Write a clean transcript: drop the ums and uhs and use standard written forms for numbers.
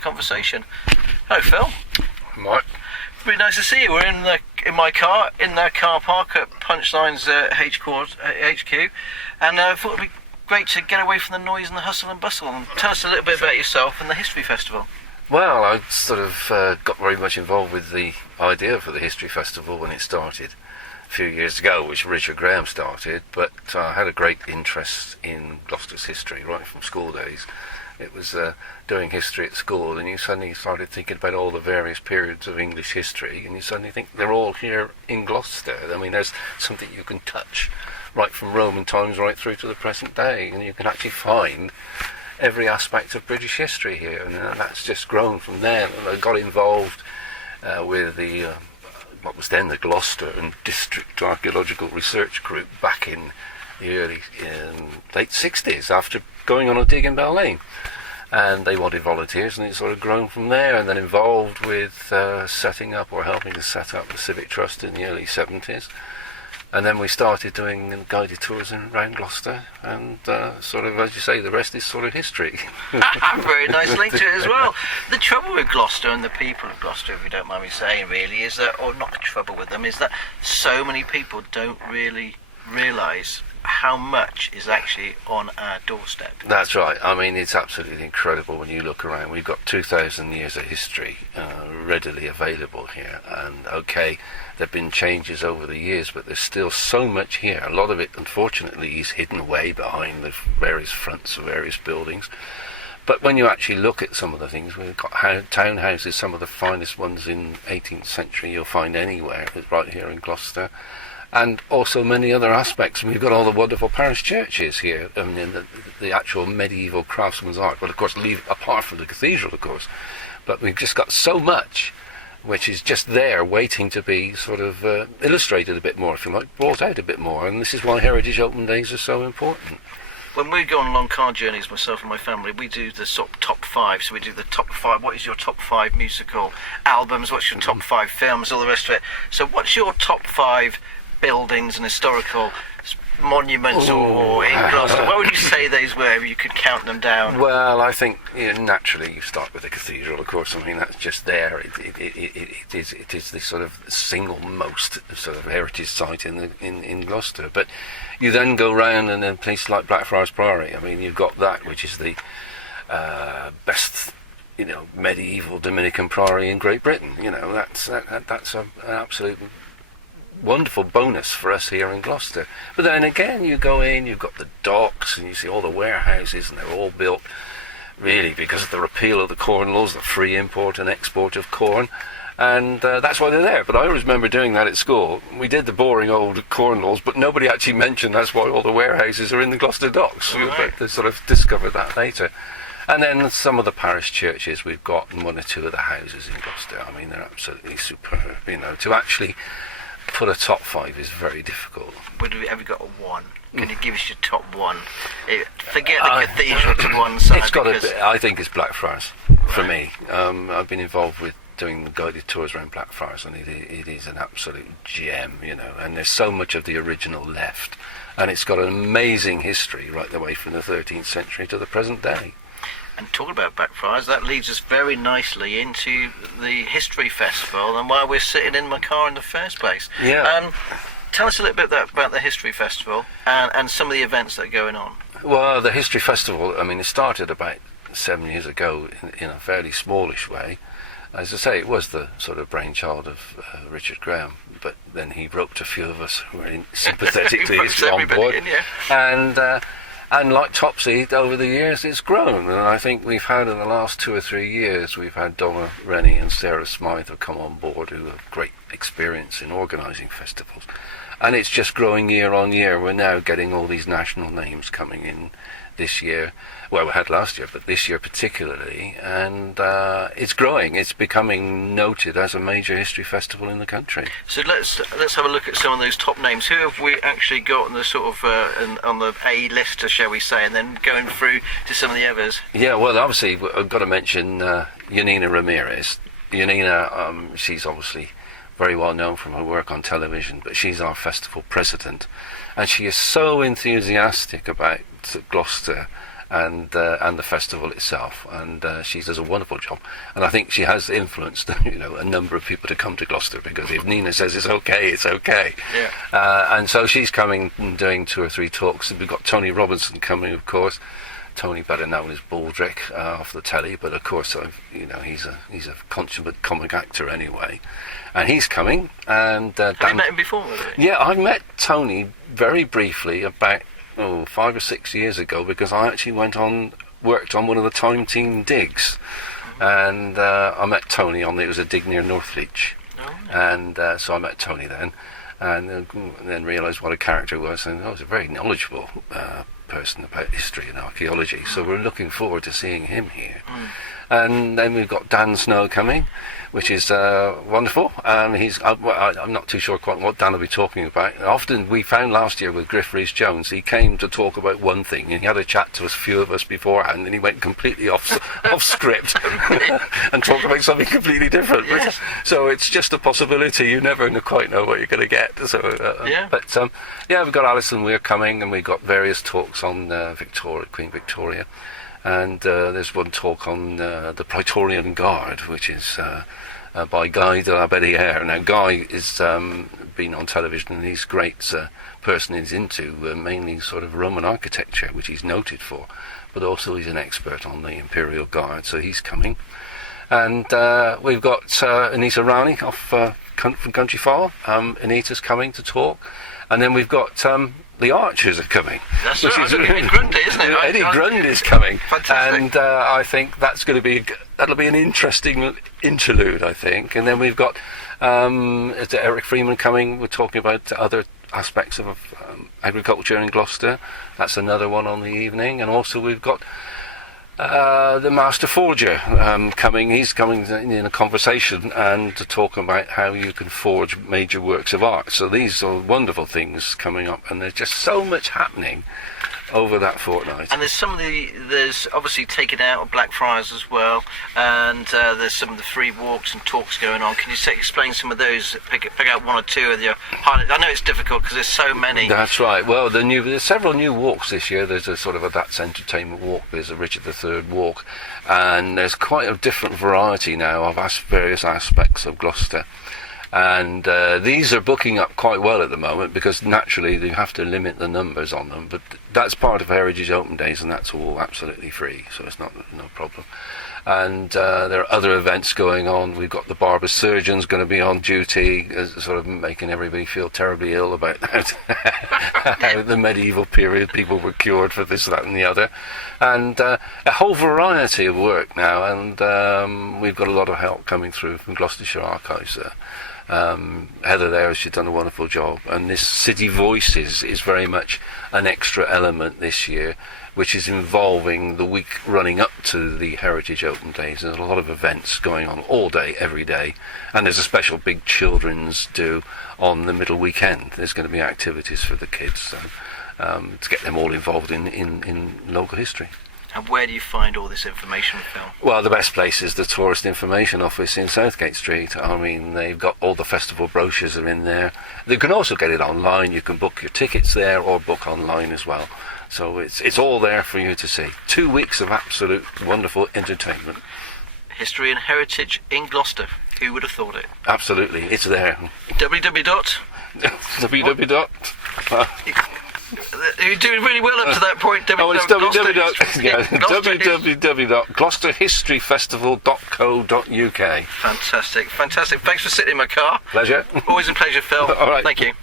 conversation. Hello, Phil. Mark. Really nice to see you. We're in my car, in the car park at Punchline's HQ, and I thought it'd be great to get away from the noise and the hustle and bustle, and tell us a little bit about yourself and the History Festival. Well, I sort of got very much involved with the idea for the History Festival when it started a few years ago, which Richard Graham started, but I had a great interest in Gloucester's history right from school days. It was doing history at school, and you suddenly started thinking about all the various periods of English history, and you suddenly think they're all here in Gloucester. I mean, there's something you can touch right from Roman times right through to the present day, and you can actually find every aspect of British history here, and that's just grown from there. And I got involved with the what was then the Gloucester and District Archaeological Research Group back in the late 60s, after going on a dig in Bell Lane, and they wanted volunteers, and it sort of grown from there, and then involved with setting up or helping to set up the Civic Trust in the early 70s. And then we started doing guided tours around Gloucester, and sort of, as you say, the rest is sort of history. Very nice link to it as well. The trouble with Gloucester and the people of Gloucester, if you don't mind me saying, really, is that, or not the trouble with them, is that so many people don't really realise how much is actually on our doorstep. That's right. I mean, it's absolutely incredible when you look around. We've got 2,000 years of history readily available here, and okay, there have been changes over the years, but there's still so much here. A lot of it, unfortunately, is hidden away behind the various fronts of various buildings. But when you actually look at some of the things, we've got townhouses, some of the finest ones in 18th century you'll find anywhere, right here in Gloucester. And also many other aspects. We've got all the wonderful parish churches here, I mean, the actual medieval craftsman's art. Well, of course, apart from the cathedral, of course. But we've just got so much which is just there waiting to be sort of illustrated a bit more, if you like, brought out a bit more. And this is why Heritage Open Days are so important. When we go on long car journeys, myself and my family, we do the sort of top five. So we do the top five. What is your top five musical albums? What's your top five films? All the rest of it. So what's your top five buildings and historical monuments or in Gloucester? What would you say those were if you could count them down? Well, I think naturally you start with the cathedral, of course. I mean, that's just there. It is the sort of single most sort of heritage site in Gloucester. But you then go round, and then places like Blackfriars Priory. I mean, you've got that, which is the best, medieval Dominican priory in Great Britain. That's an absolute wonderful bonus for us here in Gloucester. But then again, you go in, you've got the docks, and you see all the warehouses, and they're all built really because of the repeal of the corn laws, the free import and export of corn, and that's why they're there. But I always remember doing that at school. We did the boring old corn laws, but nobody actually mentioned that's why all the warehouses are in the Gloucester docks. Right. They sort of discovered that later. And then some of the parish churches we've got, and one or two of the houses in Gloucester, I mean, they're absolutely superb. To actually put a top five is very difficult. Have you got a one? Can you give us your top one? Forget the cathedral to one side. It's got I think it's Blackfriars for me. I've been involved with doing guided tours around Blackfriars, and it is an absolute gem, and there's so much of the original left, and it's got an amazing history right the way from the 13th century to the present day. And talking about Blackfriars, that leads us very nicely into the History Festival and why we're sitting in my car in the first place. Yeah. Tell us a little bit about the History Festival and some of the events that are going on. Well, the History Festival, I mean, it started about 7 years ago in a fairly smallish way. As I say, it was the sort of brainchild of Richard Graham, but then he roped a few of us who were sympathetic to his on board. And like Topsy, over the years it's grown, and I think we've had in the last 2 or 3 years, we've had Donna Rennie and Sarah Smythe have come on board, who have great experience in organising festivals. And it's just growing year on year. We're now getting all these national names coming in this year. Well, we had last year, but this year particularly, and it's growing. It's becoming noted as a major history festival in the country. So let's have a look at some of those top names. Who have we actually got on the sort of on the A list, shall we say, and then going through to some of the others? Yeah, well, obviously I've got to mention Yanina Ramirez. Yanina, she's obviously very well known from her work on television, but she's our festival president, and she is so enthusiastic about Gloucester and the festival itself, and she does a wonderful job, and I think she has influenced a number of people to come to Gloucester, because if Nina says it's okay, it's okay. And so she's coming and doing 2 or 3 talks, and we've got Tony Robinson coming, of course. Tony, better known as Baldrick off the telly, but of course he's a consummate comic actor anyway, and he's coming. And have you met him before? Yeah, I met Tony very briefly about 5 or 6 years ago, because I actually worked on one of the Time Team digs, and I met Tony it was a dig near Northleach, and so I met Tony then, and then realised what a character was, and I was a very knowledgeable person about history and archaeology, so we're looking forward to seeing him here. And then we've got Dan Snow coming, which is wonderful. I'm not too sure quite what Dan will be talking about. Often we found last year with Griff Rhys-Jones, he came to talk about one thing, and he had a chat to a few of us beforehand, and he went completely off script and talked about something completely different. Yes. So it's just a possibility. You never quite know what you're going to get. So, But we've got Alison Weir coming, and we've got various talks on Queen Victoria. And there's one talk on the Praetorian Guard, which is by Guy de la Bédière. Now, Guy is been on television, and he's a great person. He's into mainly sort of Roman architecture, which he's noted for, but also he's an expert on the Imperial Guard, so he's coming. And we've got Anita Rowney from Country File. Anita's coming to talk. And then we've got the Archers are coming. That's right. Eddie Grundy, isn't it? Eddie Grundy's coming. Fantastic. And I think that'll be an interesting interlude, I think. And then we've got Eric Freeman coming. We're talking about other aspects of agriculture in Gloucester. That's another one on the evening. And also we've got the Master Forger coming. He's coming in a conversation and to talk about how you can forge major works of art. So these are wonderful things coming up, and there's just so much happening over that fortnight. And there's obviously Taken Out of Blackfriars as well, and there's some of the free walks and talks going on. Can you explain some of those? Pick out one or two of your highlights. I know it's difficult because there's so many. That's right. Well, there's several new walks this year. There's a sort of a That's Entertainment walk. There's a Richard III walk, and there's quite a different variety now of various aspects of Gloucester. And these are booking up quite well at the moment, because naturally you have to limit the numbers on them, but that's part of Heritage Open Days, and that's all absolutely free, so it's no problem. And there are other events going on. We've got the barber surgeons going to be on duty, sort of making everybody feel terribly ill about how the medieval period people were cured for this, that and the other, and a whole variety of work now. And we've got a lot of help coming through from Gloucestershire Archives. Heather there, she's done a wonderful job, and this City Voices is very much an extra element this year, which is involving the week running up to the Heritage Open Days. There's a lot of events going on all day, every day, and there's a special big children's do on the middle weekend. There's going to be activities for the kids to get them all involved in local history. And where do you find all this information, Phil? Well, the best place is the Tourist Information Office in Southgate Street. I mean, they've got all the festival brochures are in there. You can also get it online. You can book your tickets there or book online as well. So it's all there for you to see. 2 weeks of absolute wonderful entertainment. History and heritage in Gloucester. Who would have thought it? Absolutely, it's there. www. You're doing really well up to that point. It's www.gloucesterhistoryfestival.co.uk. Fantastic. Thanks for sitting in my car. Pleasure. Always a pleasure, Phil. All right. Thank you.